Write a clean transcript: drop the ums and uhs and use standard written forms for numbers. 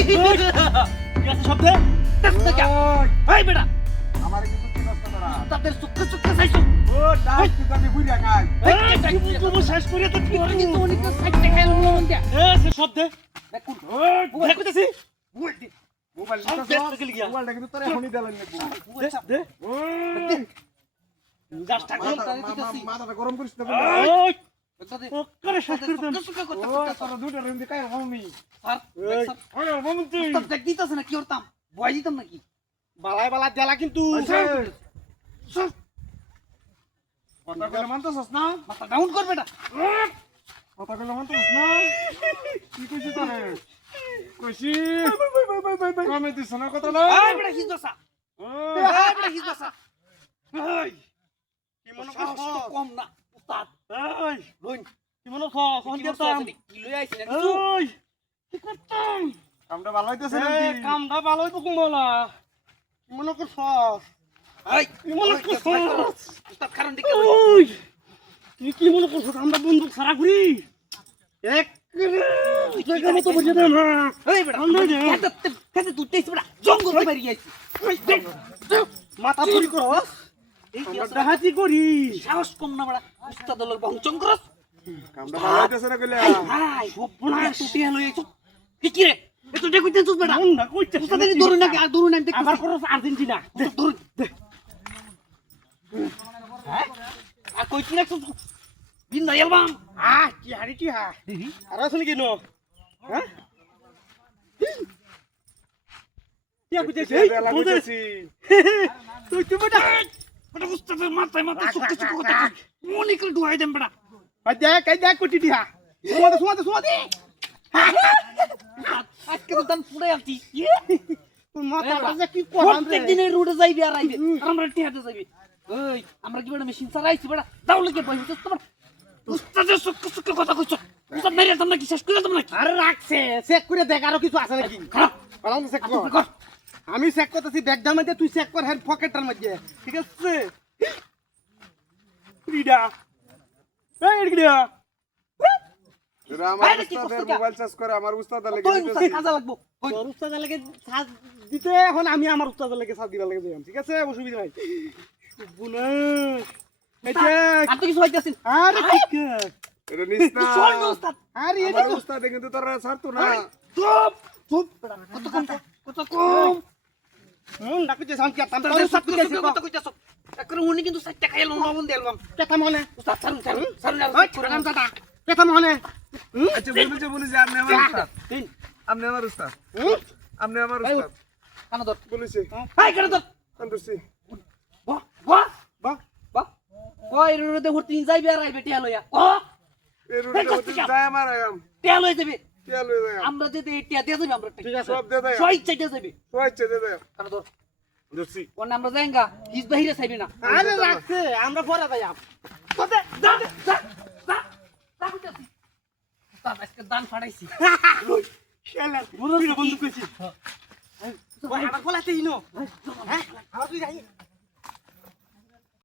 আছে শব্দে এই বেটা আমার কিছু কি নষ্ট করা তাদের সুক্কা সুক্কা চাইছো ও ডাক তুই আমি বুইরা খাই তুমি শেষ করে তো কি তোর কিন্তু অনেক সাইডে খাইলো মন দিয়া এ সে শব্দে দেখুন দেখতেছি মোবাইল সব নিতে শেষ করে গিয়া মোবাইলটা কিন্তু তোরে এখনই দেলেন লাগবো দে জাস্ট ঠাকুর মাথাটা গরম করিস না ওই ওকরে শেষ করে দেন সুক্কা করতে ও তোরা দুটো রুম দিয়ে কাই হমি স্যার ওই মমতি উস্তাদ দেখ দিতাছ না কি করতাম বয় দিতাম নাকি বালাই বালা দেলা কিন্তু কথা কইলে মানতেছস না মাথা ডাউন কর বেটা কথা কইলে মানতেছস না কি কইছিস তোরে কইছি কমে দিছ না কথা না এই বেটা হিজবাসা এই বেটা হিজবাসা এই কি মনে সাহস করছ তো কম না উস্তাদ এই লইন কি মনে করছ কোন দিতাম কি লই আইছ না এই কি করতাম কামটা ভালো হইতেছে এ নাকি কামটা ভালো হইতো কুমলা কি মনে করছ এই কি মনে করছ উস্তাদ কারণ দিকে ওই তুই কি মনে করছ আমরা বন্ধু সারা ঘুরি এক জায়গা মতো বুঝে দেন এই বেটা খেতে তুই তেইছ বেটা জঙ্গল মারি আইছি মাথা পুরি করস এই কি আমরা ডাহাতি করি সাহস কম না বেটা উস্তাদ লগ বংচং করস কামটা ভালো হইতেছে না কইলে হাই সপনা তুই লই আইছ কি রে এত দেখো তেছ বেটা না কইতে উস্তাদ এই দরুন নাকি আর দরুন আমি আবার করস আর্জেন্টিনা দরুন হ্যাঁ আর কই কি রাখছ বিন না এলবাম কি হারি কি হা আর আসলে কি নো হ্যাঁ কি কইতেছিস দেলা কইতেছি তুই কি বেটা বেটা উস্তাদের মাথায় সুক্কা সুক্কা কথা মনে করে ডুয়াই দেন বেটা কাই দেখ কোটি দিহা সুমাতে আজকে তো দান পুড়ে আছি মাথা যে কি কোহান রে প্রত্যেক দিন এই রোডে যাইবি আর আইবি আর আমরা টিহাতে যাইবি ওই আমরা কি বেটা মেশিন চালাইছি বেটা দাও লাগে বসে তো উস্তাদের সুক্কা সুক্কা কথা কইছ উস্তাদ মেরে দাম নাকি শেষ করে দাম নাকি আরে রাখছে চেক করে দেখ আর কিছু আছে নাকি খারাপ বালাম চেক আপনি কর কর আমি চেক করতেছি ব্যাগটার মধ্যে তুই চেক কর হেড পকেটটার মধ্যে ঠিক আছে রিডা এই রিডা এরা আমার বাইরে কি উস্তাদের করছিস? মোবাইল চার্জ করে আমার উস্তাদের লেগে কই দিতেছে উস্তাদ কাজা লাগবো কই তোর উস্তাদের লাগে সাজ দিতে এখন আমি আমার উস্তাদের লাগে সাজ দিবার লাগে যাইম ঠিক আছে অসুবিধা নাই বুনা এই দেখ আর তো কিছু হইতাছিস আরে ঠিক এটা নিস না চল না উস্তাদ আরে আমার উস্তাদে কিন্তু তোরা ছাড়তো না চুপ চুপ কত কম কত কম ডাকুছে সামকি আতাম তোর তোর সব উস্তাদ কিছু কইছে কত কইতাছ একরে উনি কিন্তু সাইটটা খাইলো লবণ দেলবাম কেতা মনে উস্তাদ ছাড়ুন ছাড়ুন ছাড়ুন আর ওই কোরাম দাদা কেতা মনে আচ্ছা বলেছে আপনি আমার উস্তাদ তিন আপনি আমার উস্তাদ আপনি আমার এই উস্তাদ কানা ধর বলেছে হাই করে ধর কান্দছি বাহ বাহ বাহ বাহ কই রোদে হরতি যাইবি আর আইবে টিয়া লইয়া ও এই রুটে হতে যায় আমার আয়াম টিয়া লই যাবে তেল হয়ে যায় আমরা যদি টিয়া দিয়ে যাবে আমরা ঠিক আছে সব দে দেয় সই চাইতে যাবে সবাইছে দে দেয় কানা ধর দছি ওনে আমরা যাইঙ্গা হিজ বাহিরে চাইবি না আরে রাখছে আমরা পরে যাইম কোতে যা যা যা যা কইতাছি উস্তাদ আজকে দান ফাড়াইছি শালা বন্ধু কইছি আমার কোলাতে ইনো হ্যাঁ আমার তুই যাই